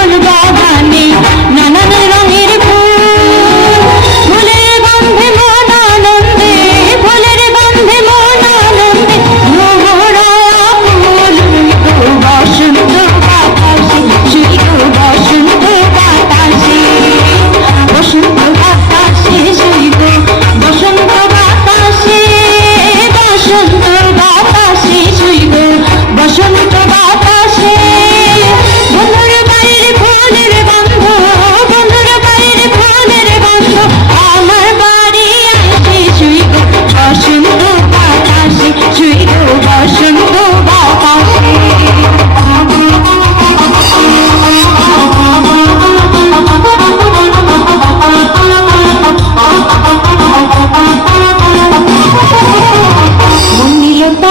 பொழுதாகானே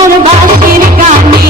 నేను బాలగిరి కానీ